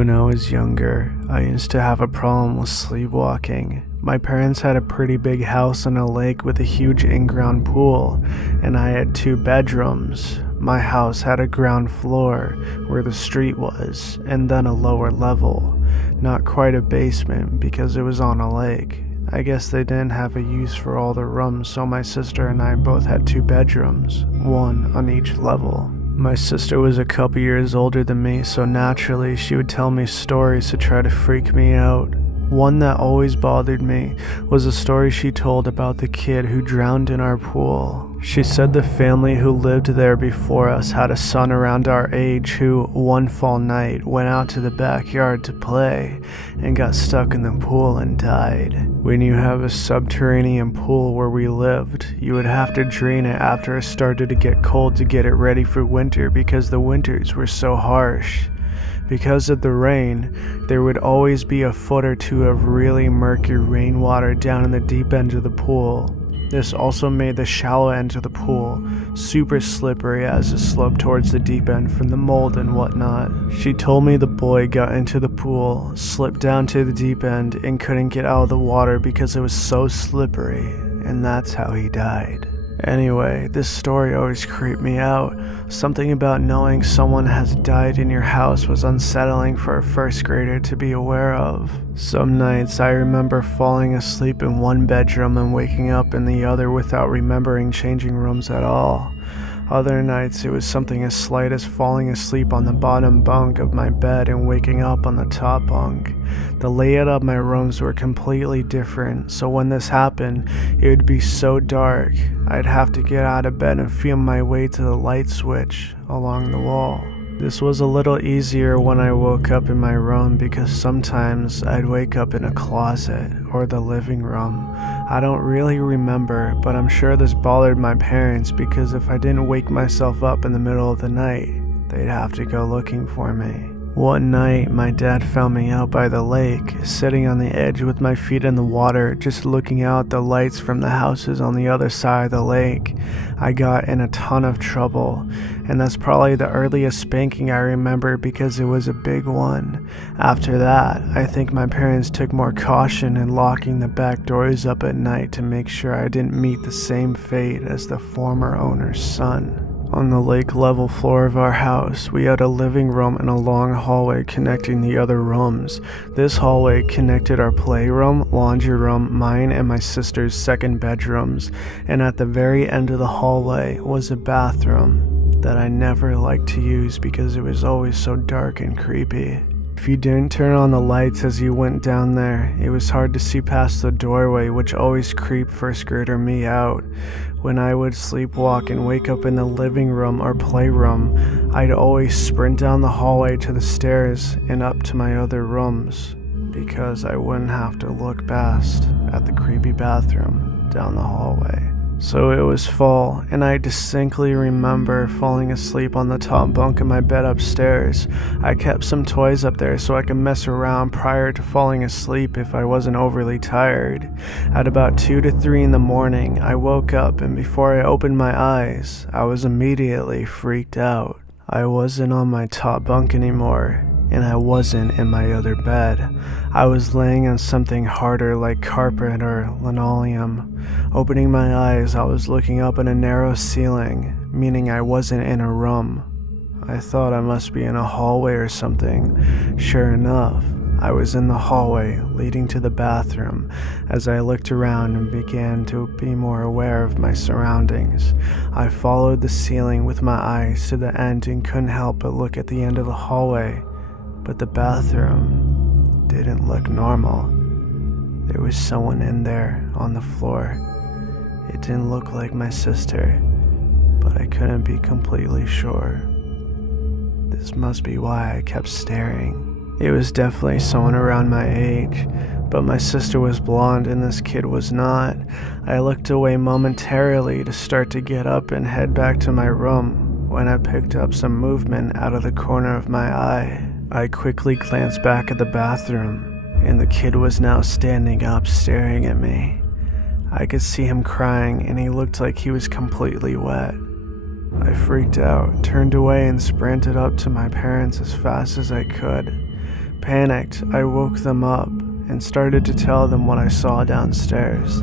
When I was younger, I used to have a problem with sleepwalking. My parents had a pretty big house on a lake with a huge in-ground pool, and I had 2 bedrooms. My house had a ground floor where the street was, and then a lower level. Not quite a basement because it was on a lake. I guess they didn't have a use for all the rooms, so my sister and I both had 2 bedrooms, one on each level. My sister was a couple years older than me, so naturally she would tell me stories to try to freak me out. One that always bothered me was a story she told about the kid who drowned in our pool. She said the family who lived there before us had a son around our age who, one fall night, went out to the backyard to play and got stuck in the pool and died. When you have a subterranean pool where we lived, you would have to drain it after it started to get cold to get it ready for winter because the winters were so harsh. Because of the rain, there would always be a foot or 2 of really murky rainwater down in the deep end of the pool. This also made the shallow end of the pool super slippery as it sloped towards the deep end from the mold and whatnot. She told me the boy got into the pool, slipped down to the deep end, and couldn't get out of the water because it was so slippery, and that's how he died. Anyway, this story always creeped me out. Something about knowing someone has died in your house was unsettling for a first grader to be aware of. Some nights I remember falling asleep in one bedroom and waking up in the other without remembering changing rooms at all. Other nights it was something as slight as falling asleep on the bottom bunk of my bed and waking up on the top bunk. The layout of my rooms were completely different, so when this happened, it would be so dark, I'd have to get out of bed and feel my way to the light switch along the wall. This was a little easier when I woke up in my room because sometimes I'd wake up in a closet or the living room. I don't really remember, but I'm sure this bothered my parents because if I didn't wake myself up in the middle of the night, they'd have to go looking for me. One night, my dad found me out by the lake, sitting on the edge with my feet in the water, just looking out at the lights from the houses on the other side of the lake. I got in a ton of trouble, and that's probably the earliest spanking I remember because it was a big one. After that, I think my parents took more caution in locking the back doors up at night to make sure I didn't meet the same fate as the former owner's son. On the lake level floor of our house, we had a living room and a long hallway connecting the other rooms. This hallway connected our playroom, laundry room, mine and my sister's second bedrooms, and at the very end of the hallway was a bathroom that I never liked to use because it was always so dark and creepy. If you didn't turn on the lights as you went down there, it was hard to see past the doorway, which always creeped first grader me out. When I would sleepwalk and wake up in the living room or playroom, I'd always sprint down the hallway to the stairs and up to my other rooms, because I wouldn't have to look past at the creepy bathroom down the hallway. So it was fall, and I distinctly remember falling asleep on the top bunk of my bed upstairs. I kept some toys up there so I could mess around prior to falling asleep if I wasn't overly tired. At about 2 to 3 in the morning, I woke up, and before I opened my eyes, I was immediately freaked out. I wasn't on my top bunk anymore, and I wasn't in my other bed. I was laying on something harder like carpet or linoleum. Opening my eyes, I was looking up at a narrow ceiling, meaning I wasn't in a room. I thought I must be in a hallway or something. Sure enough, I was in the hallway leading to the bathroom as I looked around and began to be more aware of my surroundings. I followed the ceiling with my eyes to the end and couldn't help but look at the end of the hallway. But the bathroom didn't look normal. There was someone in there on the floor. It didn't look like my sister, but I couldn't be completely sure. This must be why I kept staring. It was definitely someone around my age, but my sister was blonde and this kid was not. I looked away momentarily to start to get up and head back to my room when I picked up some movement out of the corner of my eye. I quickly glanced back at the bathroom, and the kid was now standing up staring at me. I could see him crying, and he looked like he was completely wet. I freaked out, turned away, and sprinted up to my parents as fast as I could. Panicked, I woke them up and started to tell them what I saw downstairs.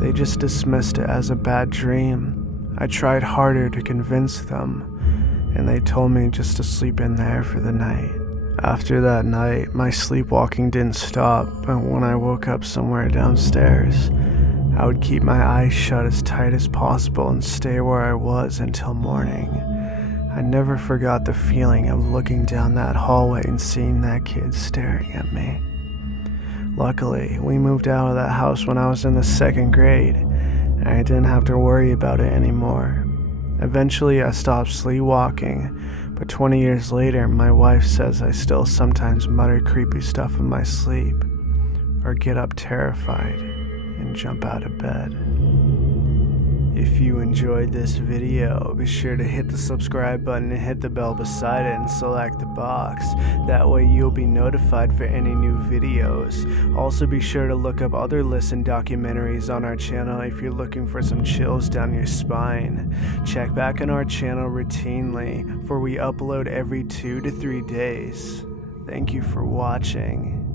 They just dismissed it as a bad dream. I tried harder to convince them, and they told me just to sleep in there for the night. After that night, my sleepwalking didn't stop, but when I woke up somewhere downstairs, I would keep my eyes shut as tight as possible and stay where I was until morning. I never forgot the feeling of looking down that hallway and seeing that kid staring at me. Luckily, we moved out of that house when I was in the 2nd grade, and I didn't have to worry about it anymore. Eventually, I stopped sleepwalking, but 20 years later, my wife says I still sometimes mutter creepy stuff in my sleep, or get up terrified and jump out of bed. If you enjoyed this video, be sure to hit the subscribe button and hit the bell beside it and select the box. That way you'll be notified for any new videos. Also be sure to look up other listen documentaries on our channel if you're looking for some chills down your spine. Check back on our channel routinely, for we upload every 2 to 3 days. Thank you for watching.